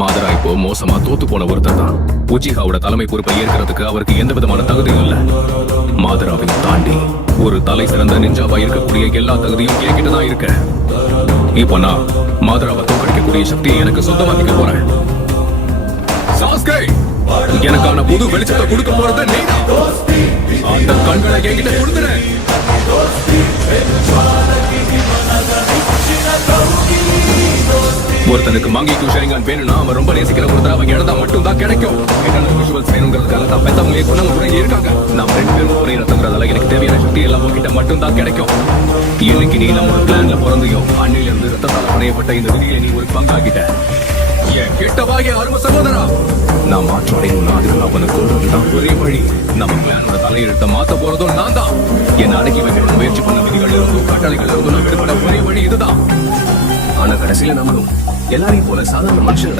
மாதரா இப்போ மோசமா தோத்து போன ஒருத்தர் தான். உச்சிஹாவோட தலைமை பொறுப்பை ஏற்கிறதுக்கு அவருக்கு எந்த விதமான தகுதியும் இல்ல. மாதராவின் தாண்டி ஒரு தலை சிறந்த நிஞ்சாவா இருக்கக்கூடிய எல்லா தகுதியும் என்கிட்ட தான் இருக்கு. இப்போ நான் மாதராவை தோற்கடிக்கக்கூடிய சக்தியை எனக்கு சொந்தமாக்கிக்க போறேன். சாஸ்கே, எனக்கான புது வெளிச்சத்தை கொடுக்க போறது நீதான். அந்த கண்களை என்கிட்ட கொடுத்துறேன். ஒருத்தனுக்கு மாங்கிக்கு ஷேரிங்கான் வேணும்னா அவன் ரொம்ப நேசிக்கிற ஒருத்தர் அவன் இடத்தா மட்டும் தான் கிடைக்கும். விஷுவல்ஸ் வேணுங்கிறதுக்காக தான் பெத்தவங்களே குணம் கூட இருக்காங்க. நாம் 2 பேரும் ஒரே ரத்தங்கிறதால எனக்கு தேவையான சக்தி எல்லாம் உங்ககிட்ட மட்டும் தான் கிடைக்கும். இன்னைக்கு நீ நம்ம பிளான்ல பிறந்தையோ அண்ணில இருந்து ரத்தத்தால் பணையப்பட்ட இந்த விதியை நீ ஒரு பங்காகிட்ட. என் கிட்டவாகிய அரும சகோதரா, நான் மாற்றடையணும்னா அதுக்கு அவனை கொள்றதுதான் ஒரே வழி. நம்ம பிளானோட தலையெழுத்த மாத்த போறதும் நான் தான். என்னை அடக்கி வைக்கணும் முயற்சி பண்ண விதிகள் இருந்தும் கட்டளைகள் இருந்தும் நான் விடுபட ஒரே வழி இதுதான். ஆனா கடைசியில நம்மளும் எல்லாரையும் போல சாதாரண மனுஷன்